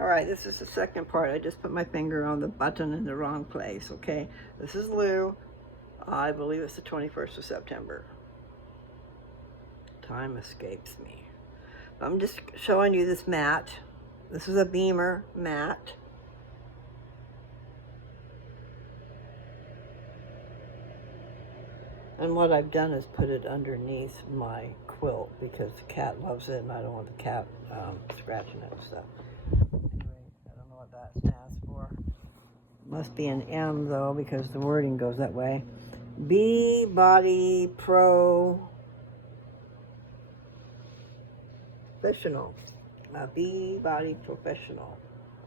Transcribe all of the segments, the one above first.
All right, this is the second part. I just put my finger on the button in the wrong place, okay? This is Lou. I believe it's the 21st of September. Time escapes me. I'm just showing you this mat. This is a Beamer mat. And what I've done is put it underneath my quilt because the cat loves it and I don't want the cat scratching it and stuff. Anyway, I don't know what that stands for. Must be an M though because the wording goes that way. B Body Pro Professional. B Body Professional.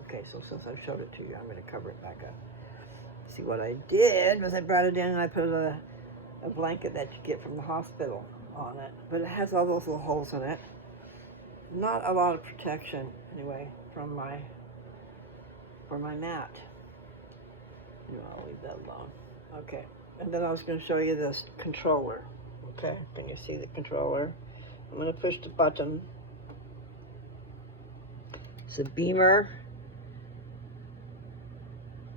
Okay, so since I've showed it to you, I'm going to cover it back up. See, what I did was I brought it in and I put a blanket that you get from the hospital on it, but it has all those little holes in it. Not a lot of protection anyway for my mat. No, I'll leave that alone. Okay, and then I was going to show you this controller. Okay, can you see the controller? I'm going to push the button. It's a Beamer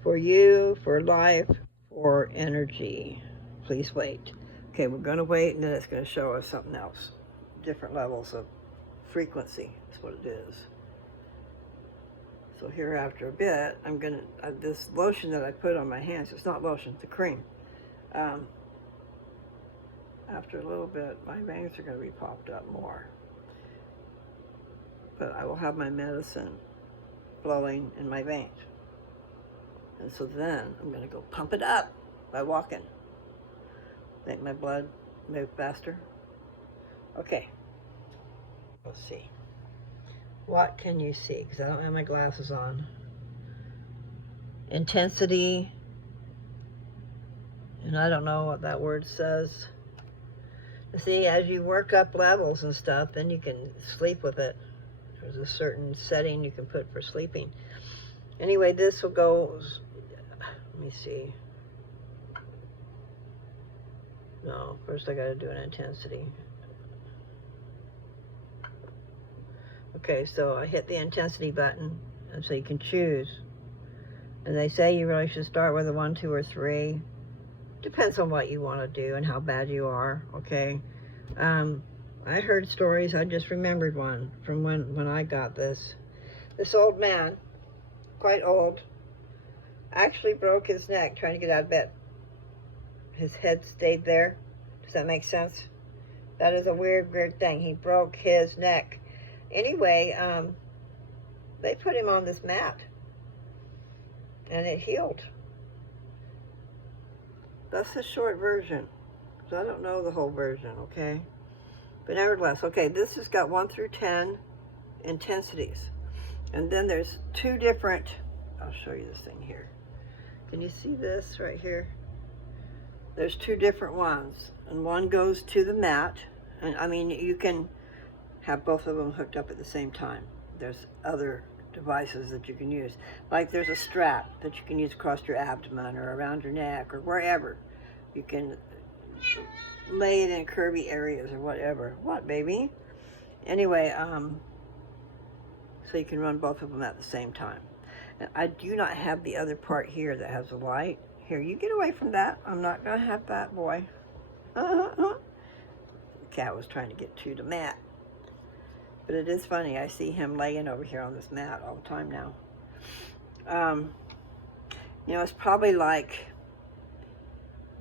for you, for life, for energy. Please wait. Okay, we're going to wait, and then it's going to show us something else. Different levels of frequency is what it is. So here after a bit, I'm going to, this lotion that I put on my hands, it's not lotion, it's a cream. After a little bit, my veins are going to be popped up more. But I will have my medicine flowing in my veins. And so then I'm going to go pump it up by walking. Make my blood move faster. Okay. Let's see. What can you see? Because I don't have my glasses on. Intensity. And I don't know what that word says. See, as you work up levels and stuff, then you can sleep with it. There's a certain setting you can put for sleeping. Anyway, this will go, let me see. No, first I gotta do an intensity. Okay, so I hit the intensity button, and so you can choose. And they say you really should start with a 1, 2, or 3. Depends on what you want to do and how bad you are, okay? I heard stories, I just remembered one from when I got this. This old man, quite old, actually broke his neck trying to get out of bed. His head stayed there. Does that make sense? That is a weird thing. He broke his neck. Anyway, they put him on this mat, and it healed. That's the short version. So I don't know the whole version, okay? But nevertheless, okay, this has got 1 through 10 intensities. And then there's 2 different, I'll show you this thing here. Can you see this right here? There's 2 different ones. And one goes to the mat. And I mean, you can have both of them hooked up at the same time. There's other devices that you can use. Like there's a strap that you can use across your abdomen or around your neck or wherever. You can lay it in curvy areas or whatever. What, baby? Anyway, so you can run both of them at the same time. And I do not have the other part here that has a light. Here, you get away from that. I'm not going to have that, boy. The cat was trying to get to the mat. But it is funny. I see him laying over here on this mat all the time now. You know, it's probably like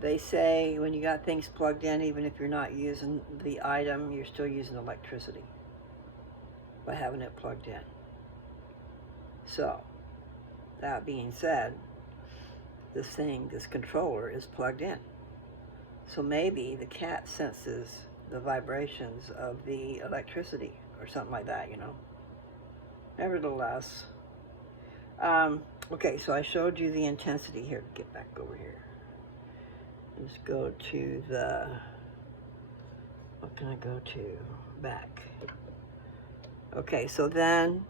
they say when you got things plugged in, even if you're not using the item, you're still using electricity by having it plugged in. So, that being said, this controller is plugged in. So maybe the cat senses the vibrations of the electricity or something like that, you know. Nevertheless, okay, so I showed you the intensity here. Get back over here. Let's go to the, what can I go to? Back. Okay, so then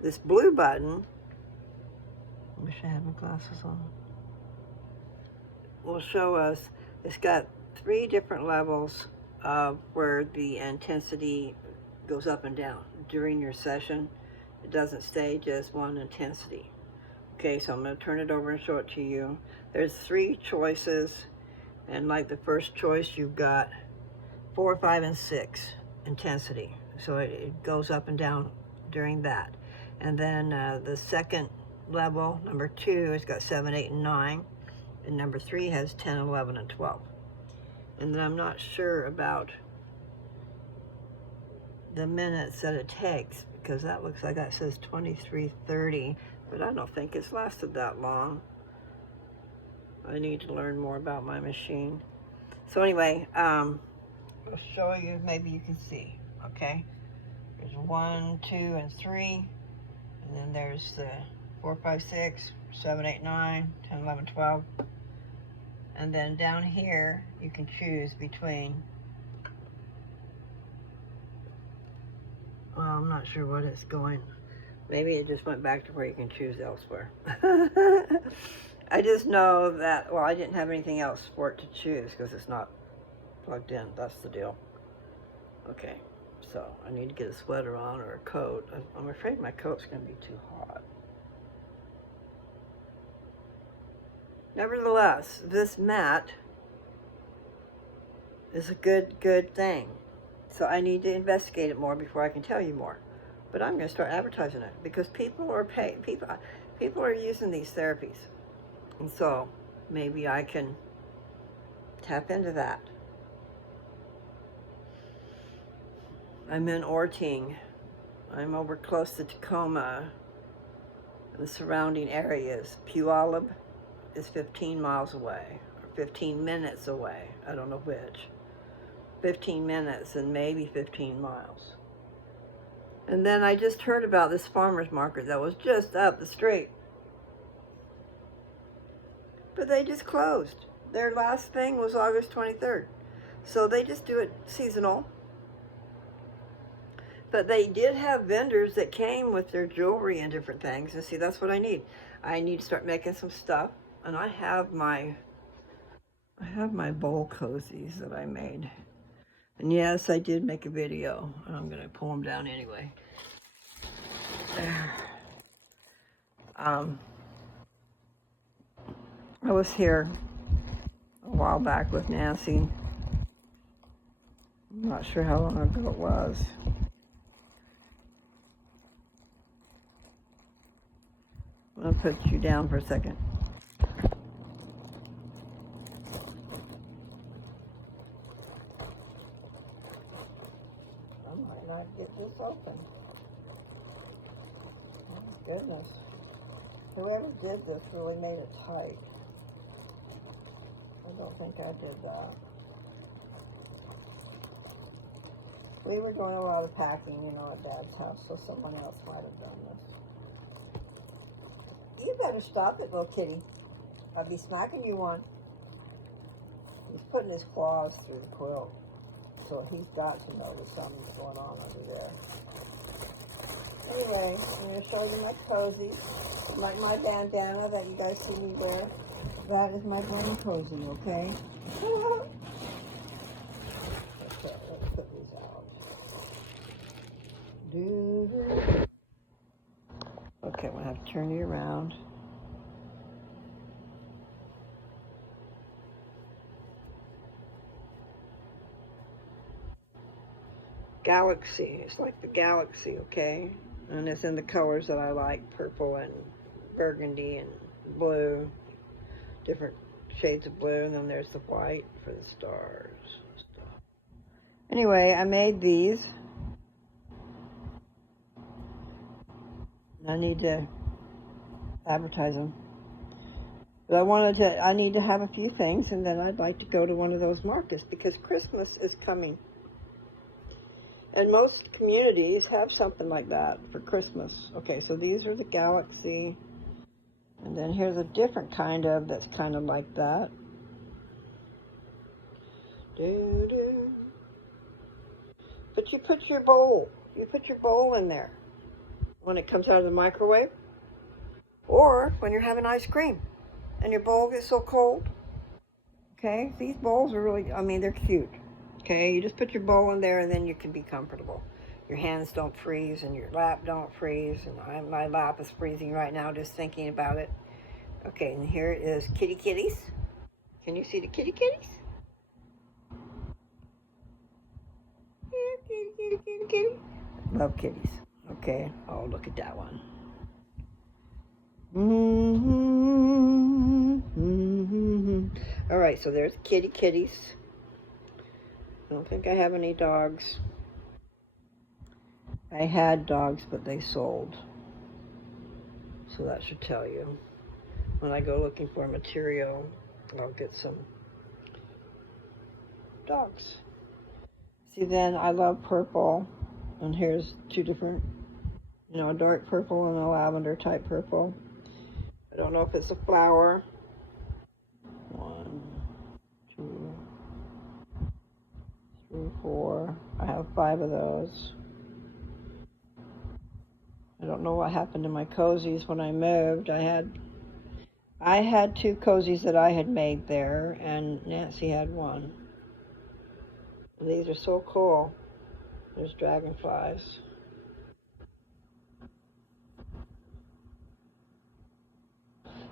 this blue button, I wish I had my glasses on, will show us, it's got 3 different levels of where the intensity goes up and down during your session. It doesn't stay just one intensity. Okay, so I'm going to turn it over and show it to you. There's 3 choices, and like the first choice, you've got 4, 5, and 6 intensity. So it goes up and down during that. And then the second level, number 2, has got 7, 8, and 9. And number 3 has 10, 11, and 12. And then I'm not sure about the minutes that it takes, because that looks like that says 23:30, but I don't think it's lasted that long. I need to learn more about my machine. So anyway, I'll show you, maybe you can see, okay? There's 1, 2, and 3, and then there's the 4, 5, 6, 7, 8, 9, 10, 11, 12. And then down here, you can choose between, well, I'm not sure what it's going. Maybe it just went back to where you can choose elsewhere. I just know that, well, I didn't have anything else for it to choose because it's not plugged in. That's the deal. Okay, so I need to get a sweater on or a coat. I'm afraid my coat's going to be too hot. Nevertheless, this mat is a good thing. So I need to investigate it more before I can tell you more. But I'm going to start advertising it because people are using these therapies. And so maybe I can tap into that. I'm in Orting. I'm over close to Tacoma and the surrounding areas. Puyallup is 15 miles away, or 15 minutes away. I don't know which. 15 minutes and maybe 15 miles. And then I just heard about this farmer's market that was just up the street. But they just closed. Their last thing was August 23rd. So they just do it seasonal. But they did have vendors that came with their jewelry and different things. And see, that's what I need. I need to start making some stuff. And I have my bowl cozies that I made. And yes, I did make a video. I'm going to pull them down anyway. I was here a while back with Nancy. I'm not sure how long ago it was. I'm going to put you down for a second. I might not get this open. Oh, goodness. Whoever did this really made it tight. I don't think I did that. We were doing a lot of packing, you know, at Dad's house, so someone else might have done this. You better stop it, little kitty. I'll be smacking you one. He's putting his claws through the quilt, so he's got to know that something's going on under there. Anyway, I'm going to show you my cozy. Like my bandana that you guys see me wear. That is my brain cozy, okay? Okay, let's put these out. Okay, I'm going to have to turn you around. Galaxy. It's like the galaxy, okay? And it's in the colors that I like, purple and burgundy and blue, different shades of blue, and then there's the white for the stars and stuff. Anyway, I made these. I need to advertise them. But I need to have a few things, and then I'd like to go to one of those markets because Christmas is coming. And most communities have something like that for Christmas. Okay, so these are the Galaxy. And then here's a different kind of that's kind of like that. But you put your bowl in there when it comes out of the microwave. Or when you're having ice cream and your bowl gets so cold. Okay, these bowls are really, I mean, they're cute. Okay, you just put your bowl in there and then you can be comfortable. your hands don't freeze and your lap don't freeze. And my lap is freezing right now just thinking about it. Okay, and here is kitty kitties. Can you see the kitty kitties? Yeah, kitty, kitty, kitty, kitty. Love kitties. Okay, oh, look at that one. All right, so there's kitty kitties. I don't think I have any dogs. I had dogs, but they sold. So that should tell you. When I go looking for material, I'll get some dogs. See, then I love purple. And here's two different, a dark purple and a lavender type purple. I don't know if it's a flower. 1, 2, 3, 4. I have 5 of those. I don't know what happened to my cozies when I moved. I had 2 cozies that I had made there, and Nancy had 1. And these are so cool. There's dragonflies.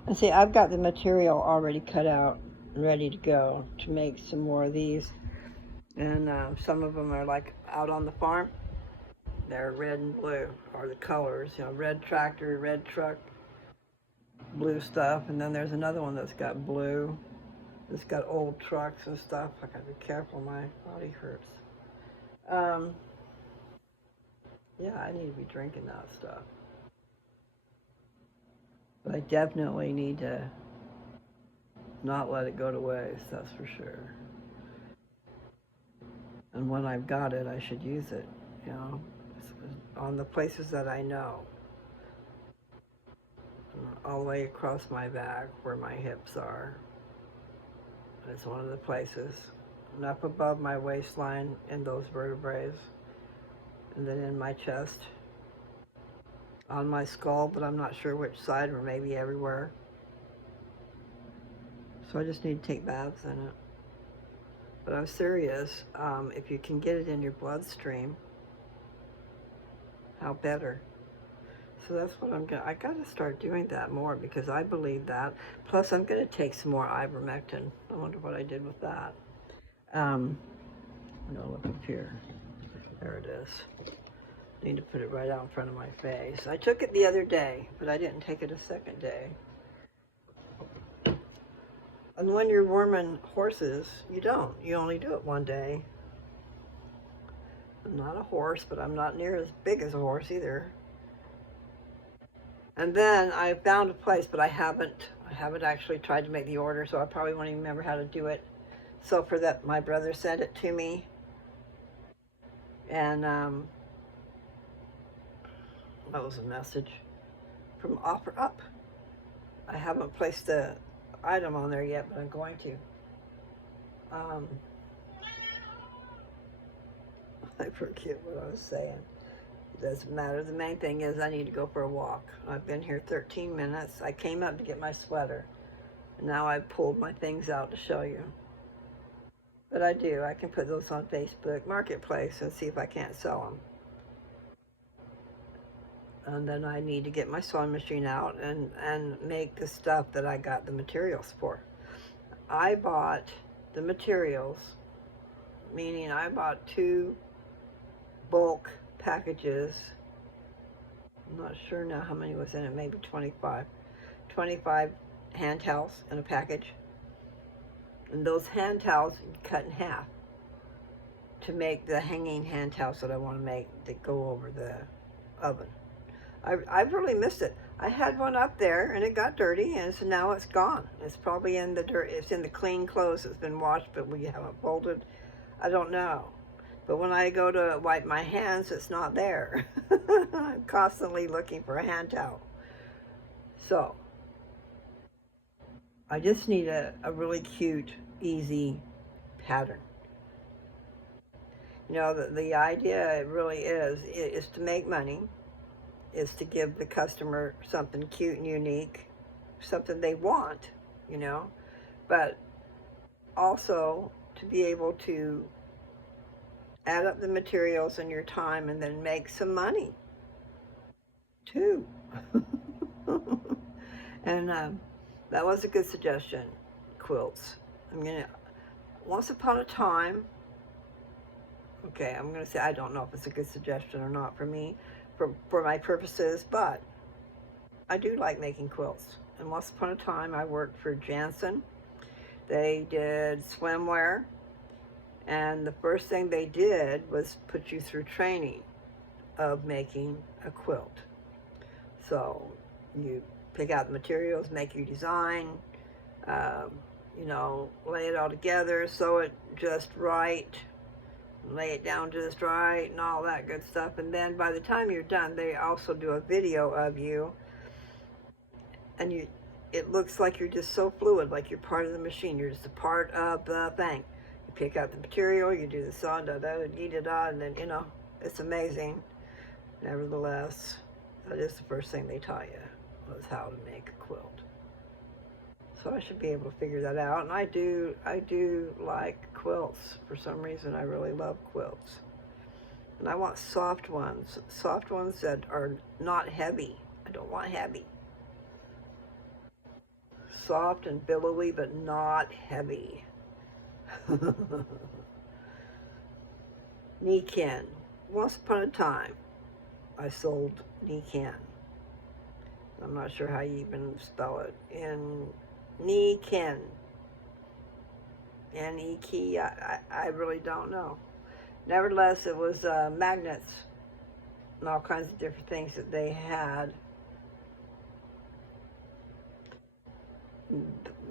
And see, I've got the material already cut out and ready to go to make some more of these. And some of them are like out on the farm. They're red and blue, or the colors, red tractor, red truck, blue stuff. And then there's another one that's got blue. It's got old trucks and stuff. I gotta be careful, my body hurts. Yeah, I need to be drinking that stuff. But I definitely need to not let it go to waste, that's for sure. And when I've got it, I should use it, on the places that I know. All the way across my back where my hips are. It's one of the places. And up above my waistline in those vertebrae. And then in my chest. On my skull, but I'm not sure which side, or maybe everywhere. So I just need to take baths in it. But I'm serious, if you can get it in your bloodstream, how better. So that's what I gotta start doing that more, because I believe that. Plus I'm gonna take some more ivermectin. I wonder what I did with that. No, look up here. There it is. I need to put it right out in front of my face. I took it the other day, but I didn't take it a second day. And when you're warming horses, you don't. You only do it one day. I'm not a horse, but I'm not near as big as a horse either. And then I found a place, but I haven't actually tried to make the order, so I probably won't even remember how to do it. So for that, my brother sent it to me. And that was a message from Offer Up. I haven't placed the item on there yet, but I'm going to. I forget what I was saying. It doesn't matter. The main thing is I need to go for a walk. I've been here 13 minutes. I came up to get my sweater. And now I've pulled my things out to show you. But I do. I can put those on Facebook Marketplace and see if I can't sell them. And then I need to get my sewing machine out and make the stuff that I got the materials for. I bought the materials, meaning I bought 2 bulk packages. I'm not sure now how many was in it, maybe 25. 25 hand towels in a package. And those hand towels you cut in half to make the hanging hand towels that I want to make that go over the oven. I've really missed it. I had one up there and it got dirty, and so now it's gone. It's probably in the dirt. It's in the clean clothes. It's been washed, but we haven't folded. I don't know. But when I go to wipe my hands, it's not there. I'm constantly looking for a hand towel. So I just need a really cute, easy pattern. The idea really is to make money, is to give the customer something cute and unique, something they want, but also to be able to Add up the materials and your time and then make some money too. And that was a good suggestion, quilts. I'm gonna, once upon a time, okay, I'm gonna say I don't know if it's a good suggestion or not for me, for my purposes, but I do like making quilts. And once upon a time, I worked for Jansen. They did swimwear, and the first thing they did was put you through training of making a quilt. So you pick out the materials, make your design, um, you know, lay it all together, sew it just right, lay it down just right, and all that good stuff. And then by the time you're done, they also do a video of you, and it looks like you're just so fluid, like you're part of the machine. You're just a part of the thing. You pick out the material, you do the sewing, da da da da, and then, you know, it's amazing. Nevertheless, that is the first thing they taught you, was how to make a quilt. So I should be able to figure that out. And I do like quilts. For some reason, I really love quilts. And I want soft ones that are not heavy. I don't want heavy. Soft and billowy, but not heavy. Nikan. Once upon a time, I sold Nikan. I'm not sure how you even spell it. In Nikan. N-E-K, I really don't know. Nevertheless, it was magnets and all kinds of different things that they had.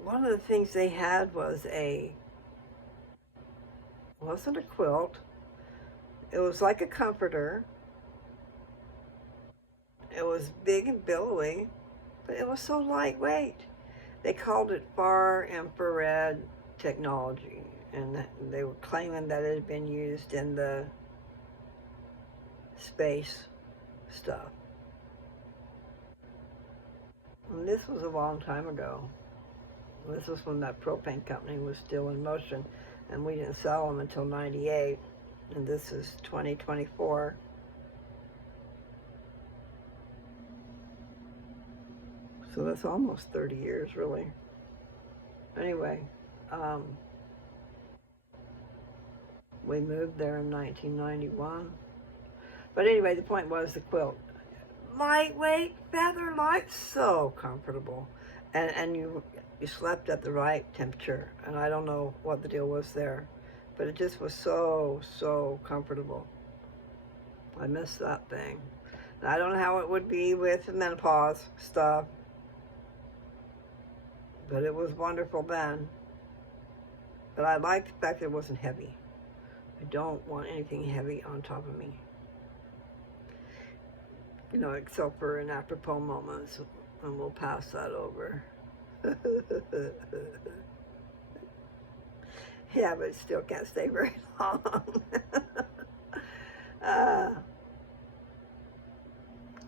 One of the things they had was wasn't a quilt. It was like a comforter. It was big and billowy, but it was so lightweight. They called it far infrared technology, and they were claiming that it had been used in the space stuff. And this was a long time ago. This was when that propane company was still in motion, and we didn't sell them until 98, and this is 2024. So that's almost 30 years, really. Anyway, we moved there in 1991. But anyway, the point was the quilt. Lightweight, feather light, so comfortable. And you slept at the right temperature. And I don't know what the deal was there, but it just was so comfortable. I miss that thing. And I don't know how it would be with menopause stuff, but it was wonderful then. But I liked the fact that it wasn't heavy. I don't want anything heavy on top of me. You know, except for in apropos moments, and we'll pass that over. Yeah, but it still can't stay very long.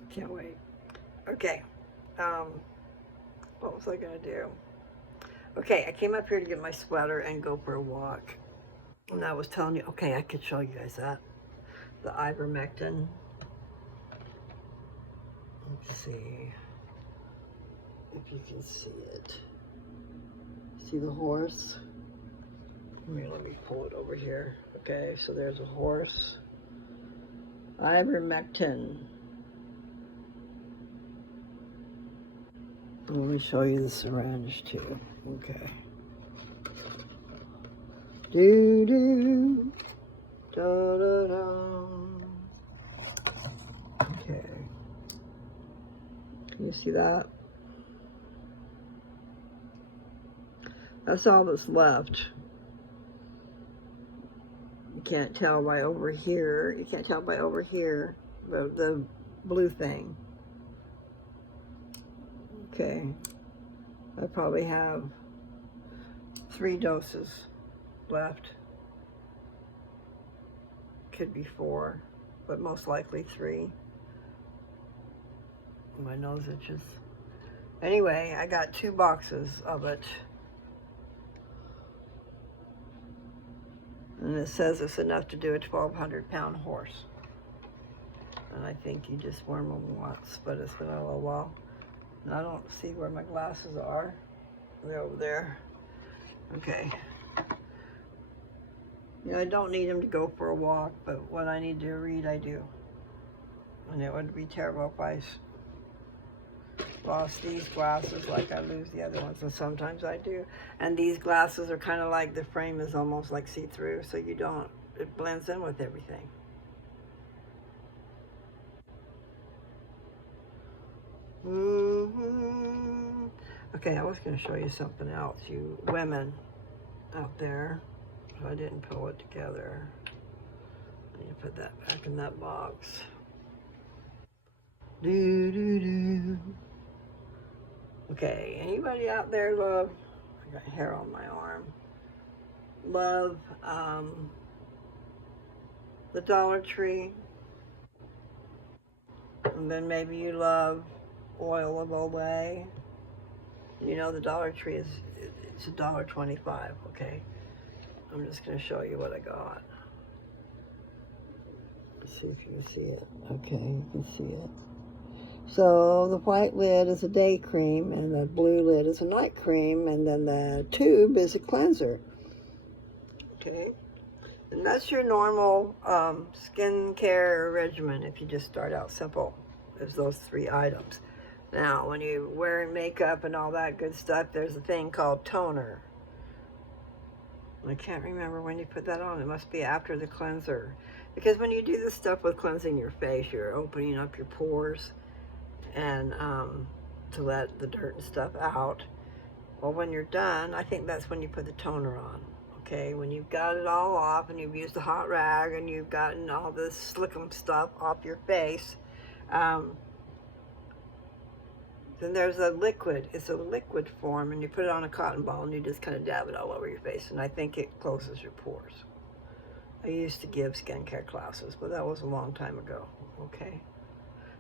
Can't wait. Okay. What was I gonna do? Okay, I came up here to get my sweater and go for a walk. And I was telling you, okay, I could show you guys that. The ivermectin. Let's see if you can see it. See the horse? Here, let me pull it over here. Okay, so there's a horse. Ivermectin. Let me show you the syringe too. Okay. Do do da da da. Okay. Can you see that? That's all that's left. You can't tell by over here. You can't tell by over here, the blue thing. Okay. I probably have 3 doses left. Could be 4, but most likely 3. My nose itches. Anyway, I got 2 boxes of it. And it says it's enough to do a 1,200-pound horse. And I think you just wear them once, but it's been a little while. And I don't see where my glasses are. They're over there. Okay. You know, I don't need them to go for a walk, but when I need to read, I do. And it would be terrible if I lost these glasses like I lose the other ones, and sometimes I do. And these glasses are kind of like, the frame is almost like see-through, so you don't, it blends in with everything. Okay, I was going to show you something else, you women out there. I didn't pull it together. I need to put that back in that box. Okay, anybody out there love, I got hair on my arm, love the Dollar Tree? And then maybe you love oil of Olay. You know, the Dollar Tree is, it's $1.25, okay? I'm just going to show you what I got. Let's see if you can see it. Okay, you can see it. So the white lid is a day cream, and the blue lid is a night cream, and then the tube is a cleanser. Okay? And that's your normal skincare regimen if you just start out simple. There's those 3 items. Now, when you're wearing makeup and all that good stuff, there's a thing called toner. I can't remember when you put that on. It must be after the cleanser. Because when you do this stuff with cleansing your face, you're opening up your pores and to let the dirt and stuff out. Well, when you're done, I think that's when you put the toner on. Okay, when you've got it all off and you've used a hot rag and you've gotten all this slickum stuff off your face, then there's a liquid. It's a liquid form, and you put it on a cotton ball and you just kind of dab it all over your face, and I think it closes your pores. I used to give skincare classes, but that was a long time ago, okay?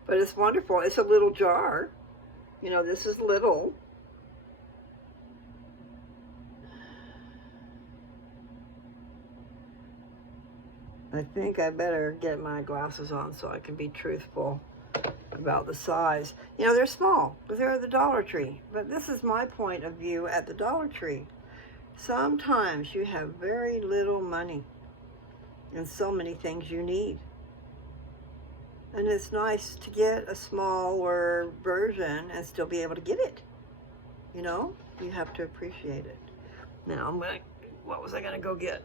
But it's wonderful. It's a little jar. You know, this is little. I think I better get my glasses on so I can be truthful about the size. You know, they're small, but they're at the Dollar Tree. But this is my point of view at the Dollar Tree. Sometimes you have very little money and so many things you need. And it's nice to get a smaller version and still be able to get it. You know, you have to appreciate it. Now what was I gonna go get?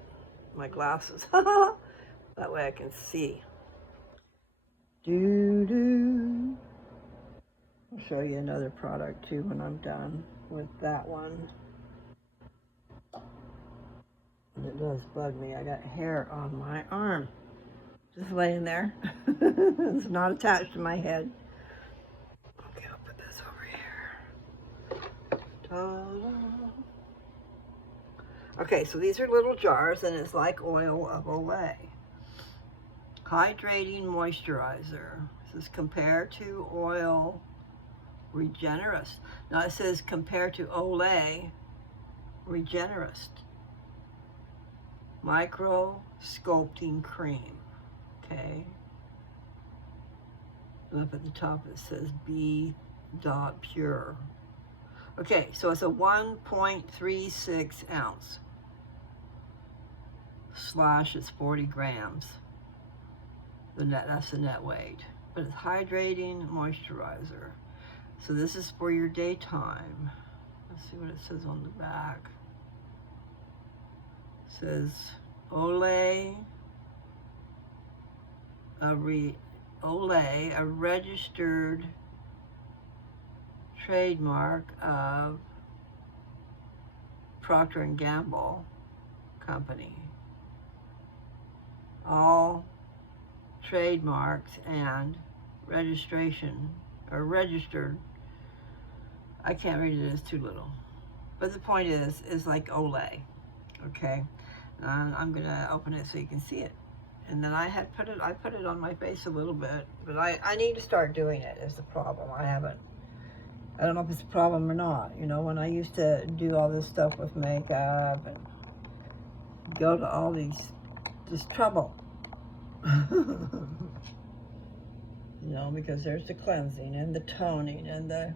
My glasses. That way I can see. I'll show you another product too when I'm done with that one. It does bug me. I got hair on my arm. Just laying there. It's not attached to my head. Okay, I'll put this over here. Ta-da. Okay, so these are little jars, and it's like oil of Olay. Hydrating moisturizer. This is compared to oil Regenerist. Now it says compared to Olay Regenerist. Micro sculpting cream. Okay. Up at the top it says B.pure. Okay, so it's a 1.36 ounce. Slash it's 40 grams. That's the net weight. But it's hydrating moisturizer. So this is for your daytime. Let's see what it says on the back. It says Olay, Olay, a registered trademark of Procter & Gamble Company. All trademarks and registration are registered. I can't read it, it's too little. But the point is like Olay, okay? I'm gonna open it so you can see it. And then I put it on my face a little bit, but I need to start doing it is the problem. I don't know if it's a problem or not. You know, when I used to do all this stuff with makeup and go to all these just trouble. You know, because there's the cleansing and the toning and the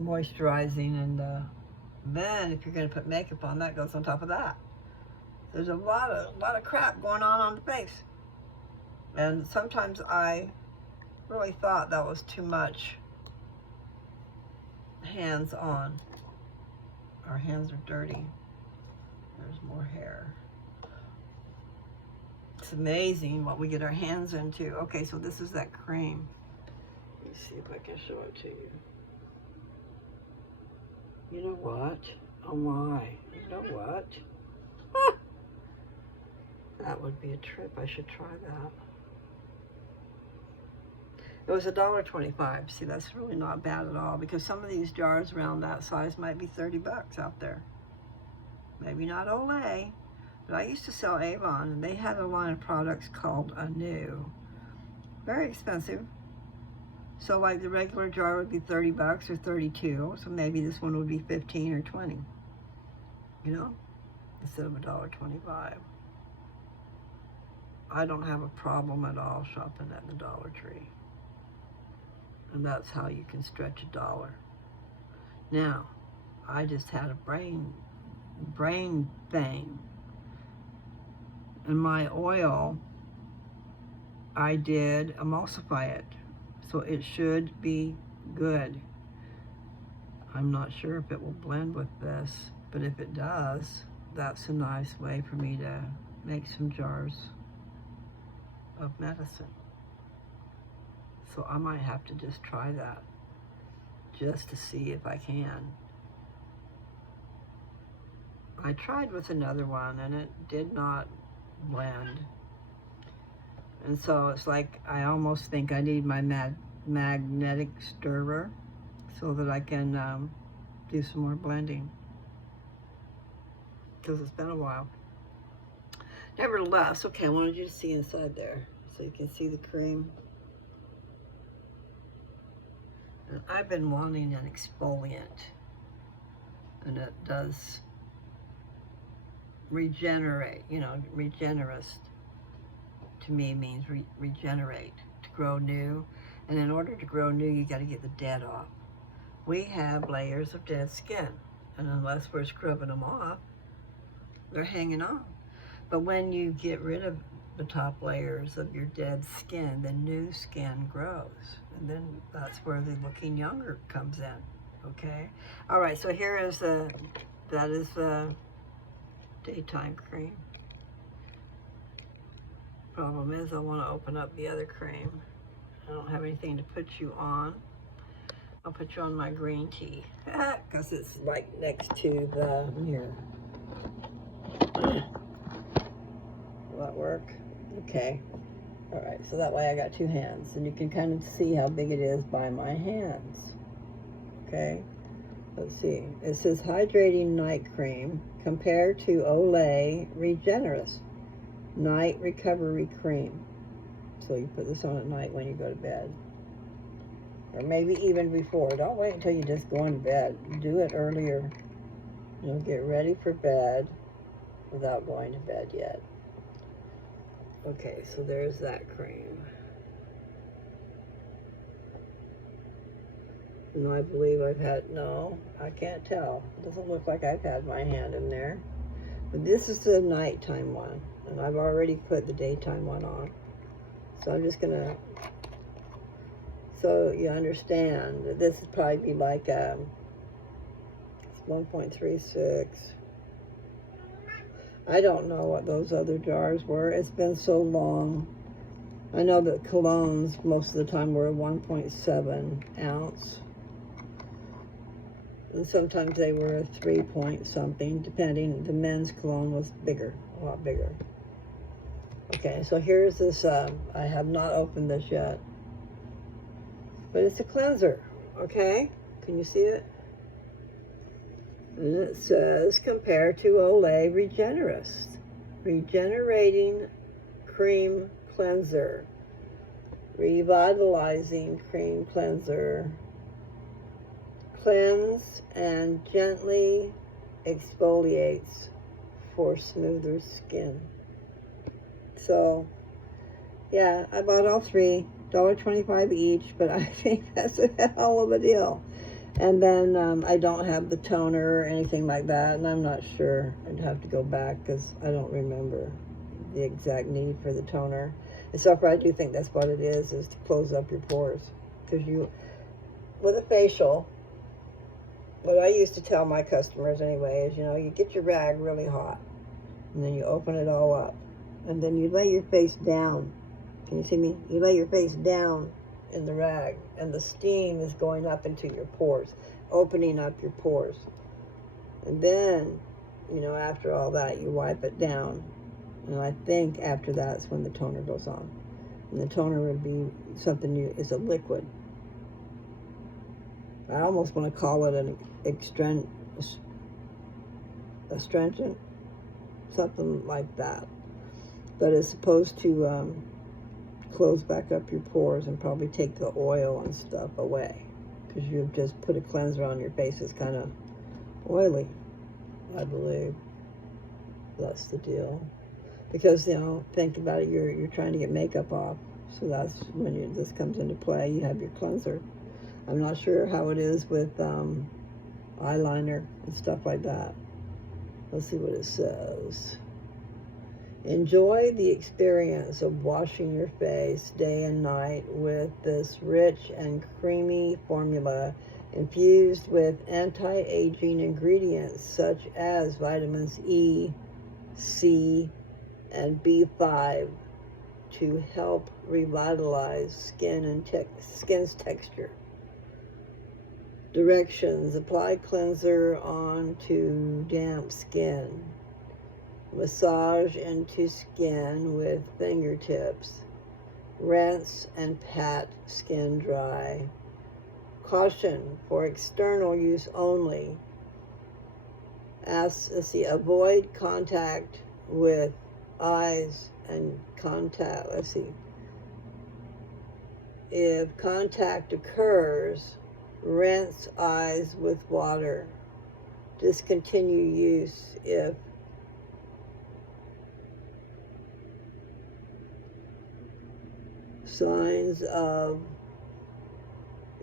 moisturizing, and then if you're going to put makeup on, that goes on top of that. There's a lot of crap going on the face, and sometimes I really thought that was too much hands on. Our hands are dirty. There's more hair. It's amazing what we get our hands into. Okay, so this is that cream. Let me see if I can show it to you. You know what? Oh my. You know what? Ah! That would be a trip. I should try that. It was $1.25. See, that's really not bad at all, because some of these jars around that size might be 30 bucks out there. Maybe not Olay, but I used to sell Avon, and they had a line of products called Anew. Very expensive. So like the regular jar would be 30 bucks or 32, so maybe this one would be 15 or 20, you know, instead of $1.25. I don't have a problem at all shopping at the Dollar Tree. And that's how you can stretch $1. Now, I just had a brain thing. And my oil, I did emulsify it. So it should be good. I'm not sure if it will blend with this, but if it does, that's a nice way for me to make some jars of medicine. So I might have to just try that, just to see if I can. I tried with another one and it did not blend. And so it's like, I almost think I need my magnetic stirrer so that I can do some more blending, because it's been a while. Nevertheless, okay, I wanted you to see inside there so you can see the cream. And I've been wanting an exfoliant, and it does regenerate, you know, regenerist to me means regenerate, to grow new. And in order to grow new, you got to get the dead off. We have layers of dead skin, and unless we're scrubbing them off, they're hanging on. But when you get rid of the top layers of your dead skin, the new skin grows. And then that's where the looking younger comes in, okay? All right, so here is that is the daytime cream. Problem is, I want to open up the other cream. I don't have anything to put you on. I'll put you on my green tea, because it's like next to the mirror. Will that work? Okay. All right, so that way I got two hands, and you can kind of see how big it is by my hands. Okay, let's see. It says hydrating night cream compared to Olay Regenerist Night Recovery Cream. So you put this on at night when you go to bed, or maybe even before. Don't wait until you just go into bed. Do it earlier. You know, get ready for bed without going to bed yet. Okay, so there's that cream. And I believe I've had, no, I can't tell. It doesn't look like I've had my hand in there. But this is the nighttime one, and I've already put the daytime one on. So I'm just gonna, so you understand that this would probably be like, it's 1.36. I don't know what those other jars were. It's been so long. I know that colognes most of the time were 1.7 ounce. And sometimes they were a 3 point something, depending. The men's cologne was bigger, a lot bigger. Okay, so here's this, I have not opened this yet. But it's a cleanser, okay? Can you see it? And it says, compared to Olay Regenerist, Regenerating Cream Cleanser, Revitalizing Cream Cleanser, cleanse and gently exfoliates for smoother skin. So, yeah, I bought all three, $1.25 each, but I think that's a hell of a deal. And then I don't have the toner or anything like that, and I'm not sure. I'd have to go back because I don't remember the exact need for the toner. And so I do think that's what it is to close up your pores. Because with a facial, what I used to tell my customers anyway is, you get your rag really hot, and then you open it all up, and then you lay your face down. Can you see me? You lay your face down in the rag, and the steam is going up into your pores, opening up your pores. And then, after all that, you wipe it down. And I think after that's when the toner goes on. And the toner would be something is a liquid. I almost want to call it an astringent, something like that. But it's supposed to close back up your pores and probably take the oil and stuff away, because you've just put a cleanser on your face. It's kind of oily, I believe. That's the deal. Because, think about it, you're trying to get makeup off, so that's when this comes into play. You have your cleanser. I'm not sure how it is with eyeliner and stuff like that. Let's see what it says. Enjoy the experience of washing your face day and night with this rich and creamy formula infused with anti-aging ingredients such as vitamins E, C, and B5 to help revitalize skin's texture. Directions: apply cleanser onto damp skin. Massage into skin with fingertips. Rinse and pat skin dry. Caution: for external use only. Avoid contact with eyes and contact. If contact occurs, rinse eyes with water. Discontinue use if signs of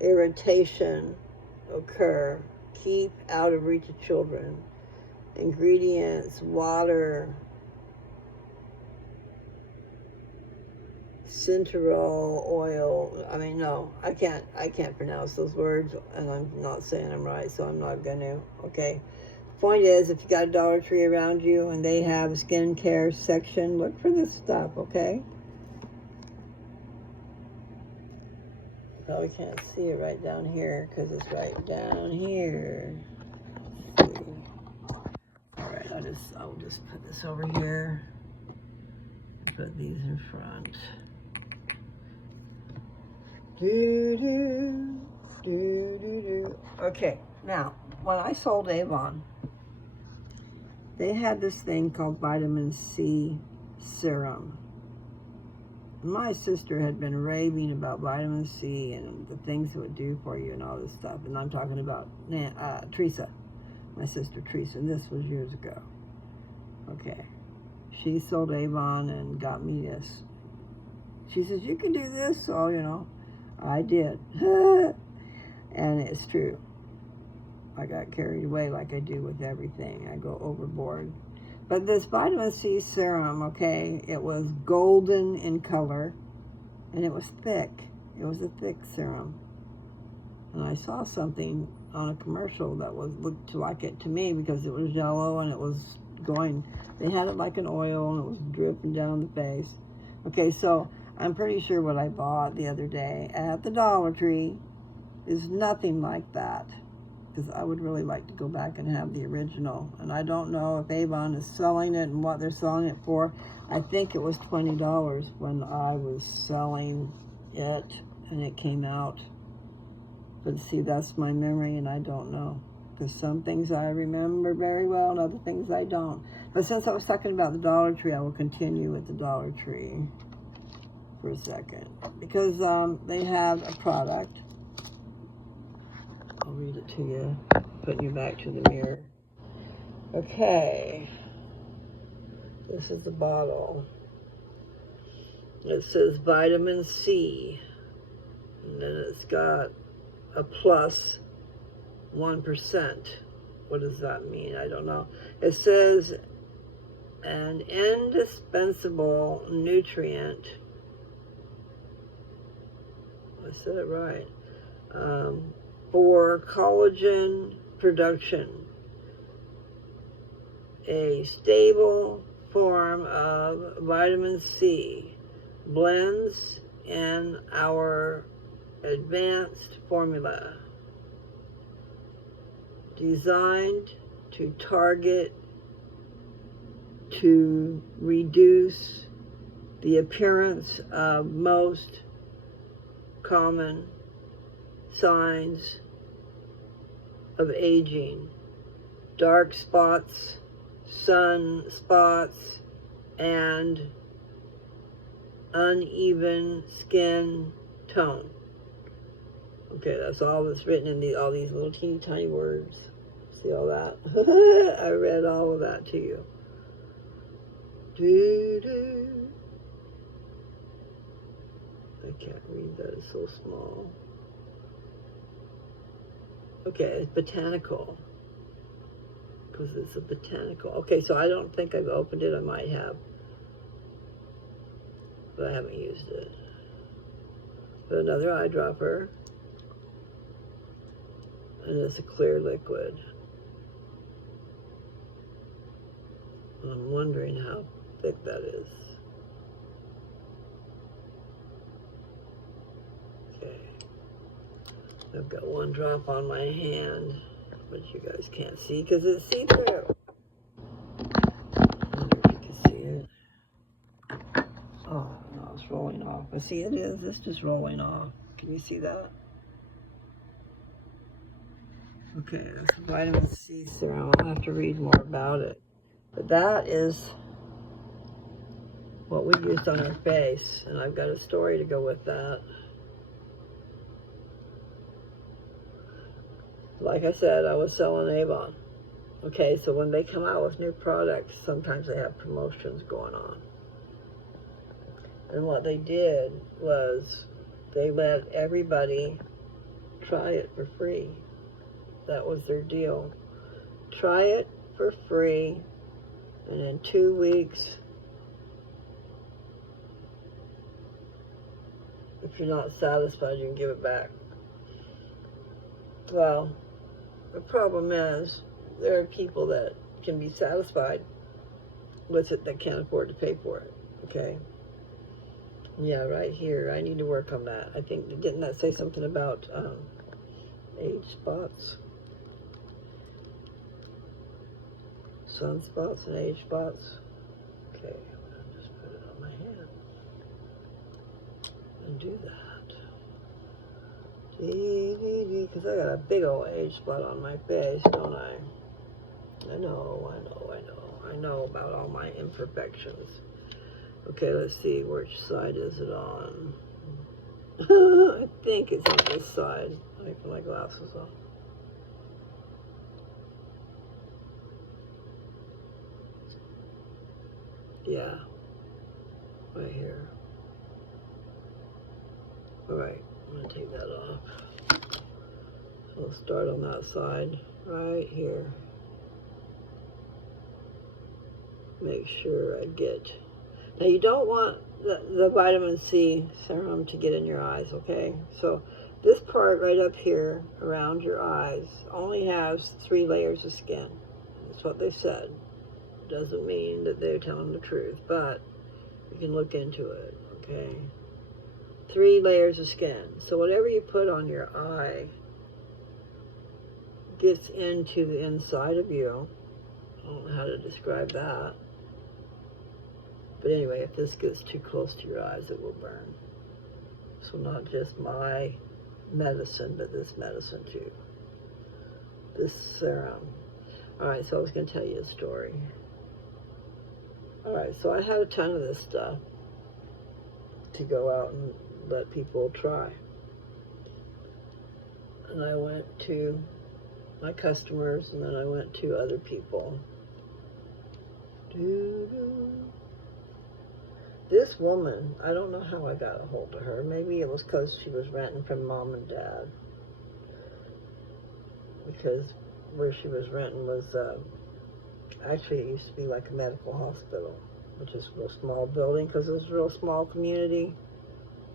irritation occur. Keep out of reach of children. Ingredients: water, central oil. I can't pronounce those words, and I'm not saying them right, so I'm not going to. Okay. Point is, if you got a Dollar Tree around you and they have a skincare section, look for this stuff, okay? Probably can't see it right down here because it's right down here. Let's see. All right, I'll just put this over here. Put these in front. Okay, now, when I sold Avon, they had this thing called vitamin C serum. My sister had been raving about vitamin C and the things it would do for you and all this stuff. And I'm talking about Teresa, my sister Teresa, and this was years ago. Okay. She sold Avon and got me this. She says, you can do this. So, I did. And it's true. I got carried away like I do with everything. I go overboard. But this vitamin C serum, okay, it was golden in color, and it was thick. It was a thick serum. And I saw something on a commercial that looked like it to me because it was yellow and it was going, they had it like an oil and it was dripping down the face. Okay, so I'm pretty sure what I bought the other day at the Dollar Tree is nothing like that, because I would really like to go back and have the original. And I don't know if Avon is selling it and what they're selling it for. I think it was $20 when I was selling it and it came out. But see, that's my memory, and I don't know, because some things I remember very well and other things I don't. But since I was talking about the Dollar Tree, I will continue with the Dollar Tree for a second, because they have a product. I'll read it to you, putting you back to the mirror. Okay, this is the bottle. It says vitamin C, and then it's got a plus 1%. What does that mean? I don't know. It says an indispensable nutrient. I said it right. For collagen production, a stable form of vitamin C blends in our advanced formula designed to reduce the appearance of most common signs of aging: dark spots, sun spots, and uneven skin tone. Okay, that's all that's written in all these little teeny tiny words. See all that? I read all of that to you. Doo-doo. I can't read that, it's so small. Okay, it's botanical. Because it's a botanical. Okay, so I don't think I've opened it. I might have. But I haven't used it. But another eyedropper. And it's a clear liquid. And I'm wondering how thick that is. Okay. I've got one drop on my hand, but you guys can't see because it's see-through. I wonder if you can see it. Oh, no, it's rolling off. But see, it's just rolling off. Can you see that? Okay, that's vitamin C serum. I'll have to read more about it. But that is what we used on our face, and I've got a story to go with that. Like I said, I was selling Avon. Okay, so when they come out with new products, sometimes they have promotions going on. And what they did was they let everybody try it for free. That was their deal. Try it for free, and in 2 weeks, if you're not satisfied, you can give it back. Well, the problem is there are people that can be satisfied with it that can't afford to pay for it. Okay? Yeah, right here. I need to work on that. I think, didn't that say something about age spots? Sunspots and age spots. Okay, I'm going to just put it on my hand and do that. Because I got a big old age spot on my face, don't I? I know about all my imperfections. Okay, let's see, which side is it on? I think it's on this side. I put my glasses on. Yeah, right here. All right, I'm gonna take that off. I'll start on that side, right here. Make sure I get. Now you don't want the vitamin C serum to get in your eyes, okay? So this part right up here around your eyes only has 3 layers of skin. That's what they said. Doesn't mean that they're telling the truth, but you can look into it, okay? 3 layers of skin. So whatever you put on your eye gets into the inside of you. I don't know how to describe that. But anyway, if this gets too close to your eyes, it will burn. So not just my medicine, but this medicine too. This serum. All right, so I was going to tell you a story. All right, so I had a ton of this stuff to go out and let people try. And I went to my customers, and then I went to other people. This woman, I don't know how I got a hold of her. Maybe it was because she was renting from mom and dad. Because where she was renting was, actually it used to be like a medical hospital, which is a real small building because it was a real small community.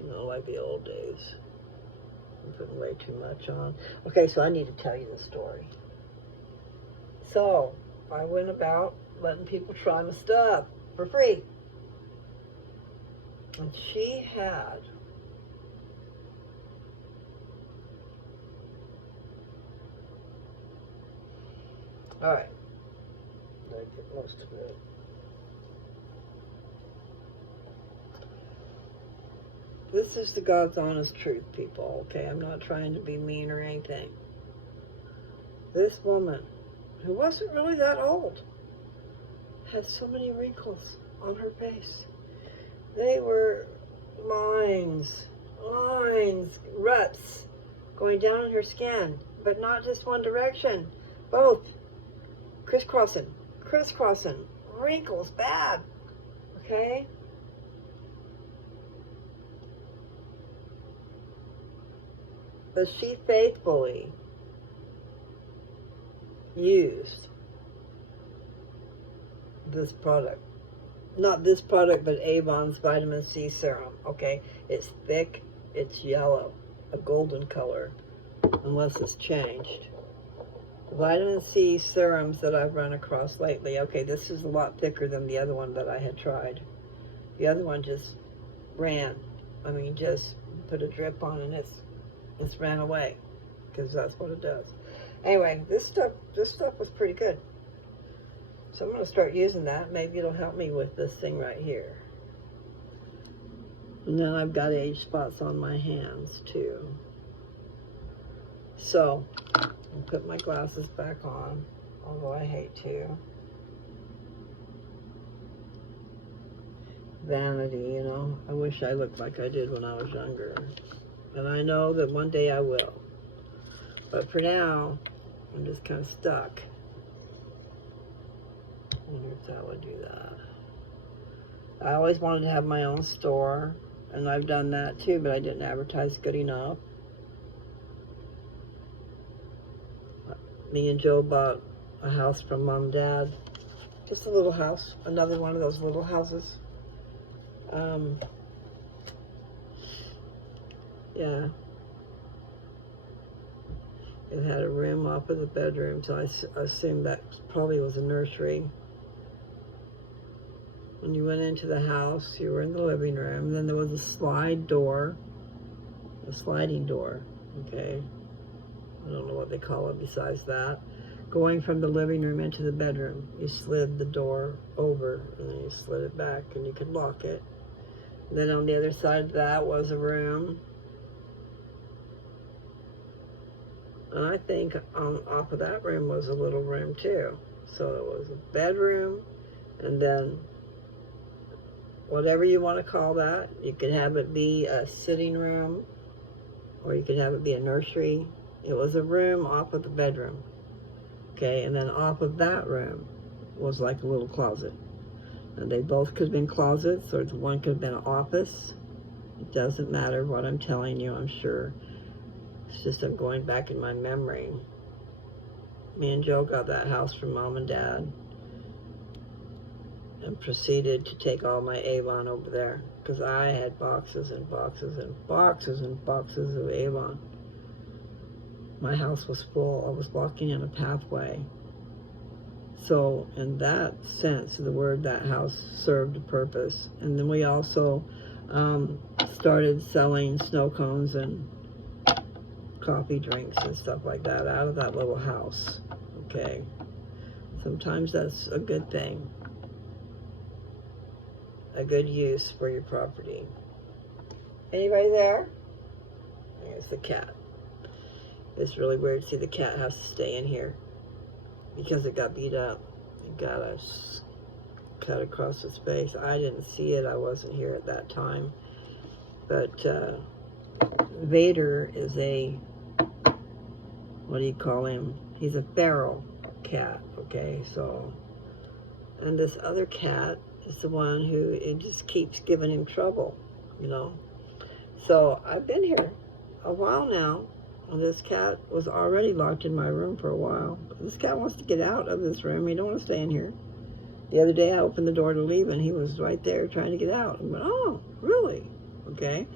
You know, like the old days. I'm putting way too much on. Okay, so I need to tell you the story. So, I went about letting people try my stuff for free. And she had alright, I get most of it. This is the God's honest truth, people, okay? I'm not trying to be mean or anything. This woman, who wasn't really that old, had so many wrinkles on her face. They were lines, ruts going down in her skin, but not just one direction, both crisscrossing, wrinkles, bad, okay? But she faithfully used this product. Not this product, but Avon's vitamin C serum, okay? It's thick, it's yellow, a golden color, unless it's changed. The vitamin C serums that I've run across lately, okay, this is a lot thicker than the other one that I had tried. The other one just ran. I mean, just put a drip on and it's ran away, because that's what it does. Anyway, this stuff was pretty good. So I'm going to start using that. Maybe it'll help me with this thing right here. And then I've got age spots on my hands too. So I'll put my glasses back on, although I hate to. Vanity, you know. I wish I looked like I did when I was younger. And I know that one day I will. But for now, I'm just kind of stuck. I wonder if that would do that. I always wanted to have my own store, and I've done that too, but I didn't advertise good enough. Me and Joe bought a house from Mom and Dad. Just a little house, another one of those little houses. Yeah. It had a room off of the bedroom, so I assumed that probably was a nursery. When you went into the house, you were in the living room, and then there was a sliding door, okay? I don't know what they call it besides that. Going from the living room into the bedroom, you slid the door over, and then you slid it back, and you could lock it. And then on the other side of that was a room. And I think off of that room was a little room too. So it was a bedroom, and then whatever you want to call that. You could have it be a sitting room, or you could have it be a nursery. It was a room off of the bedroom, okay? And then off of that room was like a little closet. And they both could have been closets, or one could have been an office. It doesn't matter what I'm telling you, I'm sure. It's just I'm going back in my memory. Me and Joe got that house from Mom and Dad and proceeded to take all my Avon over there, because I had boxes and boxes and boxes and boxes of Avon. My house was full. I was walking in a pathway. So in that sense of the word, that house served a purpose. And then we also started selling snow cones and coffee drinks and stuff like that out of that little house, okay? Sometimes that's a good thing, a good use for your property. Anybody there? There's the cat. It's really weird. See, the cat has to stay in here because it got beat up. It got a cut across its face. I didn't see it. I wasn't here at that time. But Vader is a, what do you call him? He's a feral cat, okay? So, and this other cat is the one who it just keeps giving him trouble, you know. So I've been here a while now, and this cat was already locked in my room for a while. This cat wants to get out of this room. He don't want to stay in here. The other day I opened the door to leave, and he was right there trying to get out. I went, oh, really? Okay.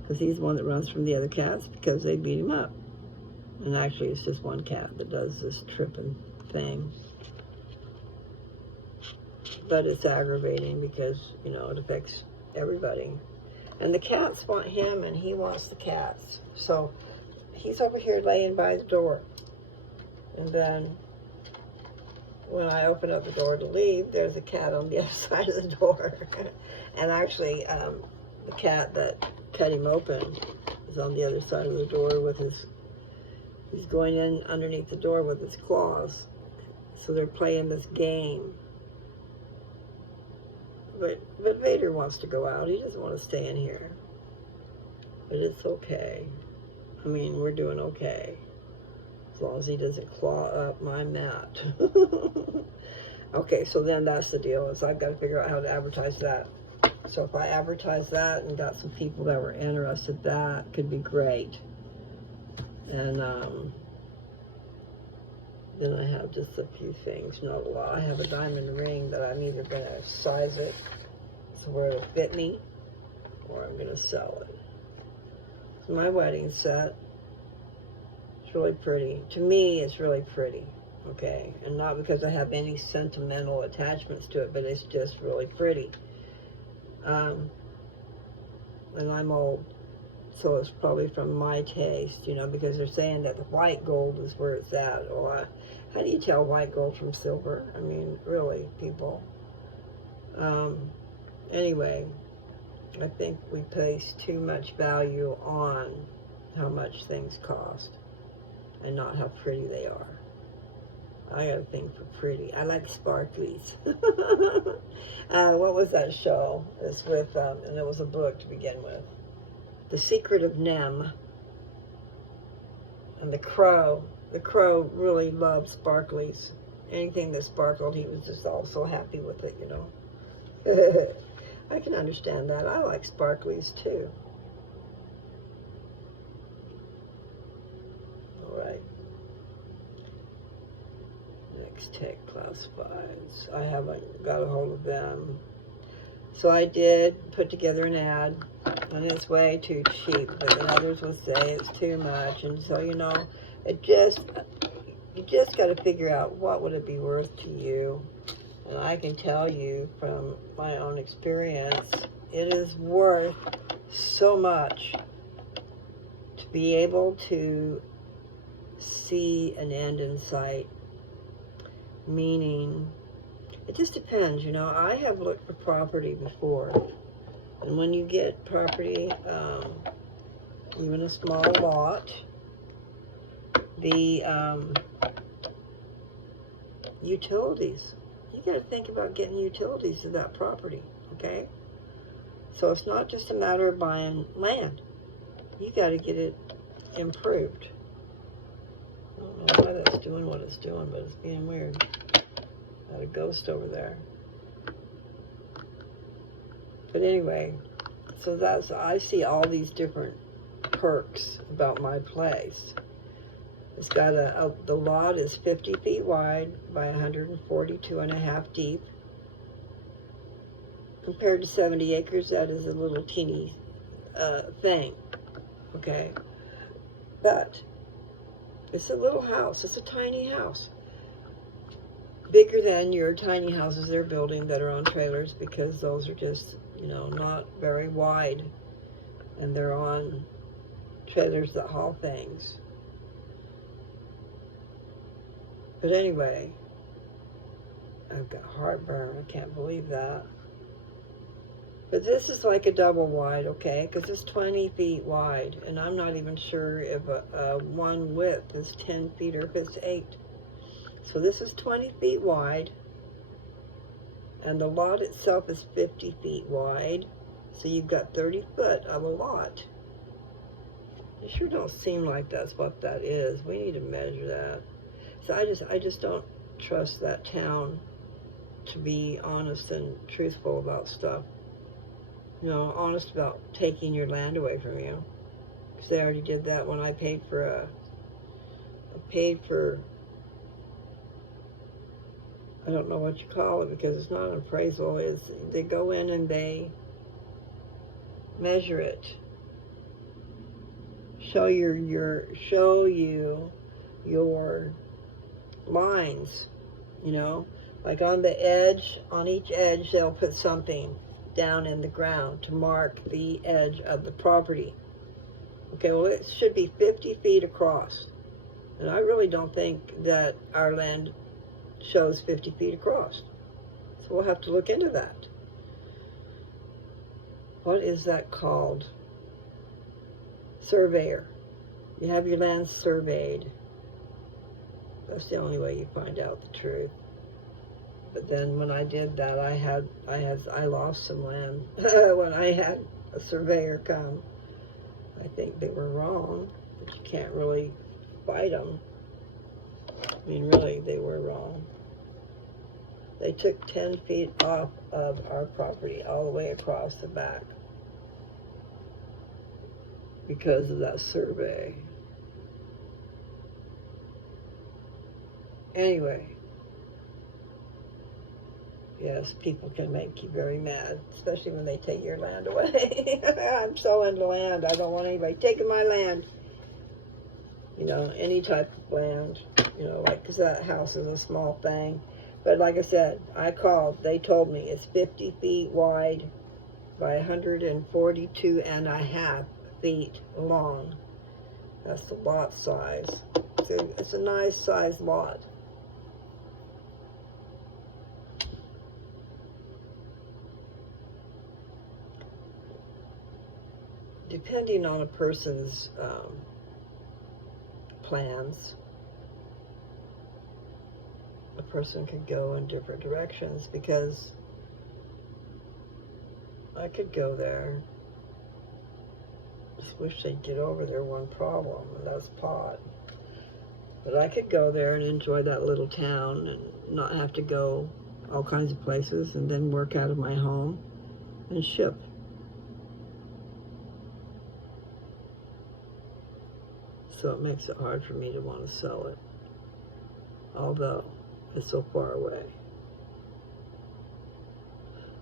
Because he's the one that runs from the other cats because they beat him up. And actually, it's just one cat that does this tripping thing. But it's aggravating because, you know, it affects everybody. And the cats want him, and he wants the cats. So he's over here laying by the door. And then when I open up the door to leave, there's a cat on the other side of the door. And actually, the cat that cut him open is on the other side of the door with his, he's going in underneath the door with his claws. So they're playing this game. But Vader wants to go out. He doesn't want to stay in here. But it's okay. I mean, we're doing okay. As long as he doesn't claw up my mat. Okay, so then that's the deal, is I've got to figure out how to advertise that. So if I advertise that and got some people that were interested, that could be great. And then I have just a few things, not a lot. I have a diamond ring that I'm either going to size it so where it'll fit me, or I'm going to sell it. So my wedding set, it's really pretty. To me, it's really pretty, okay? And not because I have any sentimental attachments to it, but it's just really pretty. And I'm old, so it's probably from my taste, you know, because they're saying that the white gold is where it's at. Or how do you tell white gold from silver? I mean, really, people. Anyway, I think we place too much value on how much things cost and not how pretty they are. I got a thing for pretty. I like sparklies. What was that show? It's with, and it was a book to begin with. The Secret of Nem. And the crow really loved sparklies. Anything that sparkled, he was just all so happy with it, you know. I can understand that. I like sparklies too. All right. Next Tech Classifieds. I haven't got a hold of them. So I did put together an ad, and it's way too cheap, but then others will say it's too much. And so, you know, you just got to figure out what would it be worth to you. And I can tell you from my own experience, it is worth so much to be able to see an end in sight. Meaning, it just depends, you know. I have looked for property before, and when you get property, even a small lot, the utilities, you got to think about getting utilities to that property, okay? So it's not just a matter of buying land. You got to get it improved. I don't know why that's doing what it's doing, but it's being weird. Got a ghost over there. But anyway, so I see all these different perks about my place. It's got the lot is 50 feet wide by 142.5 deep. Compared to 70 acres, that is a little teeny thing, okay? But it's a little house. It's a tiny house. Bigger than your tiny houses they're building that are on trailers, because those are just, you know, not very wide. And they're on trailers that haul things. But anyway, I've got heartburn. I can't believe that. But this is like a double wide, okay? Because it's 20 feet wide. And I'm not even sure if one width is 10 feet or if it's 8. So this is 20 feet wide. And the lot itself is 50 feet wide. So you've got 30 foot of a lot. It sure don't seem like that's what that is. We need to measure that. So I just don't trust that town to be honest and truthful about stuff. You know, honest about taking your land away from you. Because they already did that when I paid for I don't know what you call it because it's not an appraisal. Is they go in and they measure it, show you your lines, you know, like on the edge, on each edge they'll put something down in the ground to mark the edge of the property. Okay, well it should be 50 feet across, and I really don't think that our land shows 50 feet across, so we'll have to look into that. What is that called? Surveyor. You have your land surveyed. That's the only way you find out the truth. But then when I did that, I lost some land when I had a surveyor come. I think they were wrong, but you can't really fight them. I mean, really, they were wrong. They took 10 feet off of our property all the way across the back because of that survey. Anyway, yes, people can make you very mad, especially when they take your land away. I'm so into land. I don't want anybody taking my land. You know, any type of land. You know, like, because that house is a small thing. But like I said, I called. They told me it's 50 feet wide by 142.5 feet long. That's the lot size. It's a nice size lot. Depending on a person's plans, a person could go in different directions, because I could go there. Just wish they'd get over their one problem, and that's pot. But I could go there and enjoy that little town and not have to go all kinds of places, and then work out of my home and ship. So it makes it hard for me to want to sell it, although it's so far away.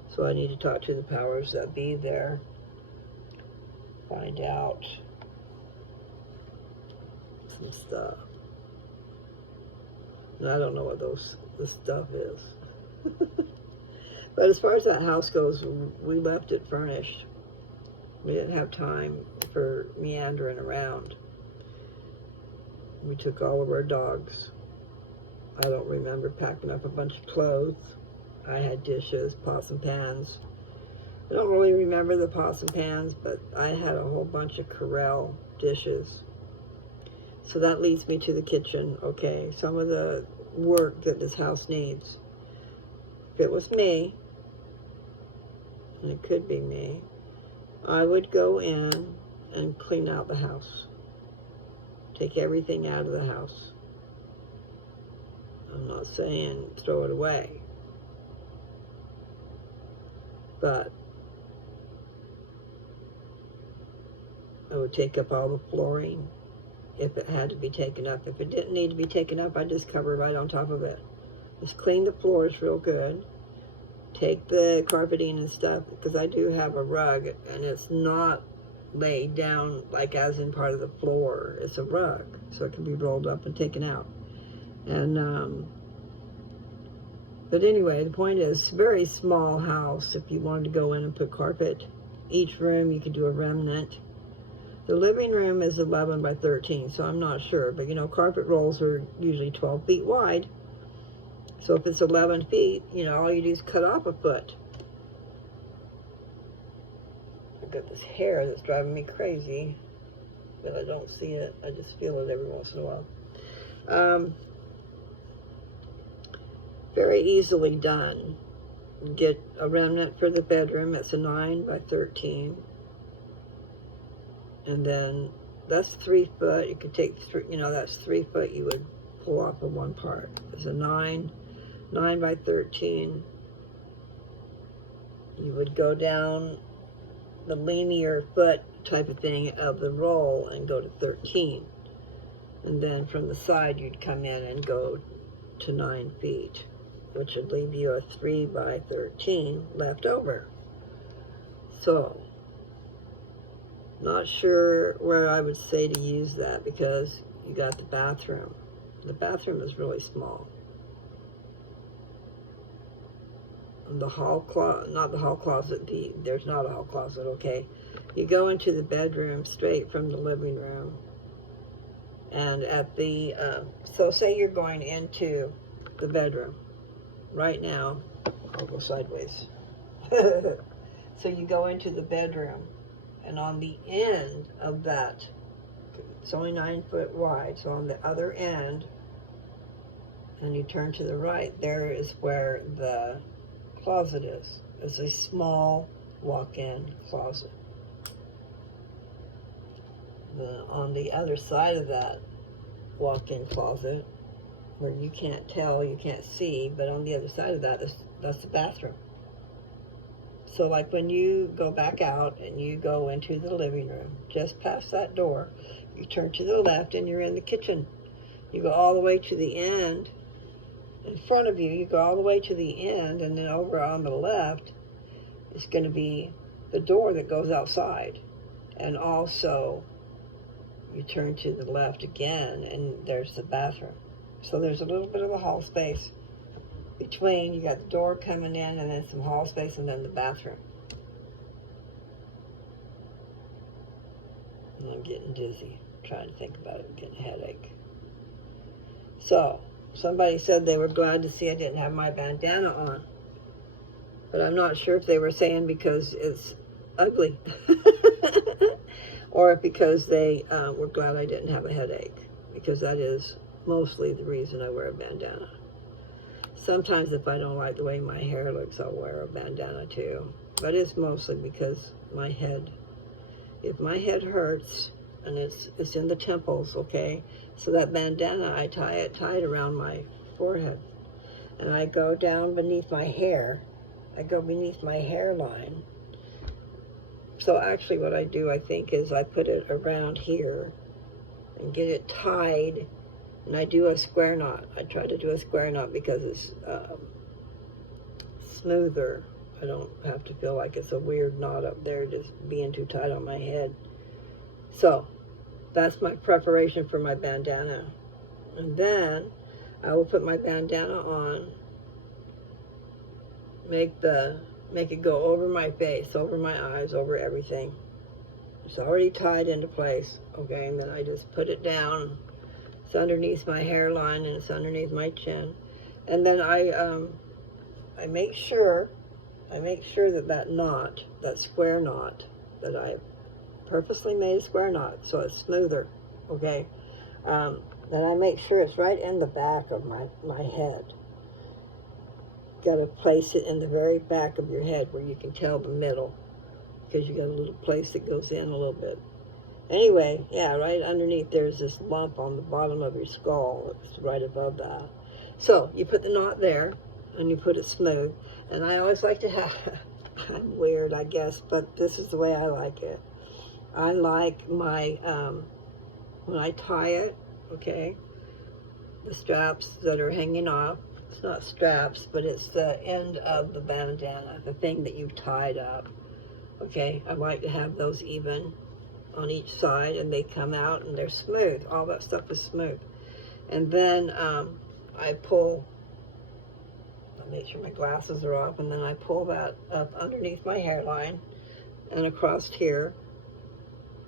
So I need to talk to the powers that be there, find out some stuff. And I don't know what this stuff is. But as far as that house goes, we left it furnished. We didn't have time for meandering around. We took all of our dogs. I don't remember packing up a bunch of clothes. I had dishes, pots and pans. I don't really remember the pots and pans, but I had a whole bunch of Corelle dishes. So that leads me to the kitchen. Okay, some of the work that this house needs. If it was me, and it could be me, I would go in and clean out the house. Take everything out of the house. I'm not saying throw it away, but I would take up all the flooring if it had to be taken up. If it didn't need to be taken up, I'd just cover right on top of it. Just clean the floors real good. Take the carpeting and stuff, because I do have a rug, and it's not laid down like as in part of the floor. It's a rug, so it can be rolled up and taken out. And but anyway, the point is, very small house. If you wanted to go in and put carpet, each room you could do a remnant. The living room is 11 by 13, so I'm not sure, but you know, carpet rolls are usually 12 feet wide. So if it's 11 feet, you know, all you do is cut off a foot. I've got this hair that's driving me crazy, but I don't see it. I just feel it every once in a while. Very easily done. Get a remnant for the bedroom. It's a 9 by 13. And then that's 3 foot. You could take, you know, that's 3 foot you would pull off of one part. It's a 9 9 by 13, you would go down the linear foot type of thing of the roll and go to 13. And then from the side, you'd come in and go to 9 feet, which would leave you a 3 by 13 left over. So, not sure where I would say to use that, because you got the bathroom. The bathroom is really small. The hall closet, not the hall closet, there's not a hall closet, okay. You go into the bedroom straight from the living room. And at the, so say you're going into the bedroom. Right now, I'll go sideways. So you go into the bedroom, and on the end of that, it's only 9 foot wide, so on the other end, and you turn to the right, there is where the closet is. It's a small walk-in closet. On the other side of that walk-in closet, where you can't tell, you can't see, but on the other side of that, that's the bathroom. So like when you go back out and you go into the living room, just past that door, you turn to the left and you're in the kitchen. You go all the way to the end. In front of you, you go all the way to the end, and then over on the left is going to be the door that goes outside. And also, you turn to the left again, and there's the bathroom. So there's a little bit of a hall space between. You got the door coming in, and then some hall space, and then the bathroom. And I'm getting dizzy trying to think about it. I'm getting a headache. So, somebody said they were glad to see I didn't have my bandana on. But I'm not sure if they were saying because it's ugly or because they were glad I didn't have a headache, because that is mostly the reason I wear a bandana. Sometimes if I don't like the way my hair looks, I'll wear a bandana too. But it's mostly because my head, if my head hurts, and it's in the temples, okay? So that bandana, I tie it around my forehead. And I go down beneath my hair. I go beneath my hairline. So actually what I do, I think, is I put it around here and get it tied, and I do a square knot. I try to do a square knot because it's smoother. I don't have to feel like it's a weird knot up there just being too tight on my head. So that's my preparation for my bandana. And then I will put my bandana on, make it go over my face, over my eyes, over everything. It's already tied into place, okay? And then I just put it down. It's underneath my hairline and it's underneath my chin. And then I make sure that knot, that square knot, that I purposely made a square knot so it's smoother, okay? Then I make sure it's right in the back of my head. Got to place it in the very back of your head where you can tell the middle, because you got a little place that goes in a little bit. Anyway, yeah, right underneath there's this lump on the bottom of your skull. It's right above that. So you put the knot there and you put it smooth. And I always like to have, I'm weird, I guess, but this is the way I like it. I like my, when I tie it, okay, the straps that are hanging off, it's not straps, but it's the end of the bandana, the thing that you've tied up, okay? I like to have those even on each side, and they come out and they're smooth. All that stuff is smooth. And then I pull, I'll make sure my glasses are off, and then I pull that up underneath my hairline and across here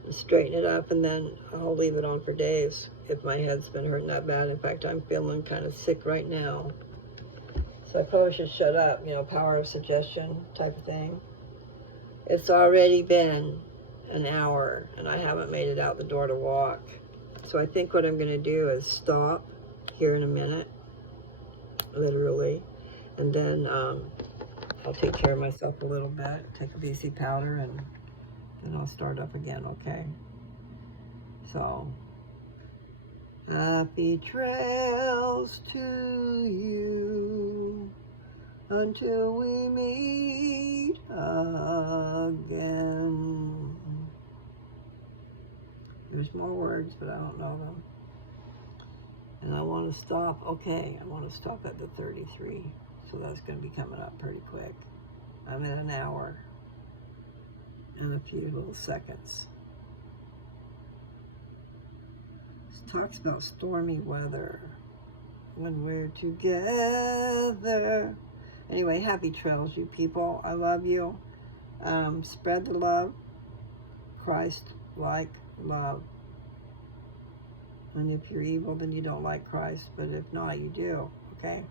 and straighten it up, and then I'll leave it on for days if my head's been hurting that bad. In fact, I'm feeling kind of sick right now. So I probably should shut up, you know, power of suggestion type of thing. It's already been an hour and I haven't made it out the door to walk. So I think what I'm going to do is stop here in a minute, literally, and then I'll take care of myself a little bit, take a VC powder, and then I'll start up again, okay? So, happy trails to you. until we meet again. There's more words, but I don't know them. And I want to stop, okay, I want to stop at the 33. So that's going to be coming up pretty quick. I'm at an hour and a few little seconds. This talks about stormy weather when we're together. Anyway, happy trails, you people. I love you. Spread the love. Christ-like love. And if you're evil, then you don't like Christ. But if not, you do. Okay?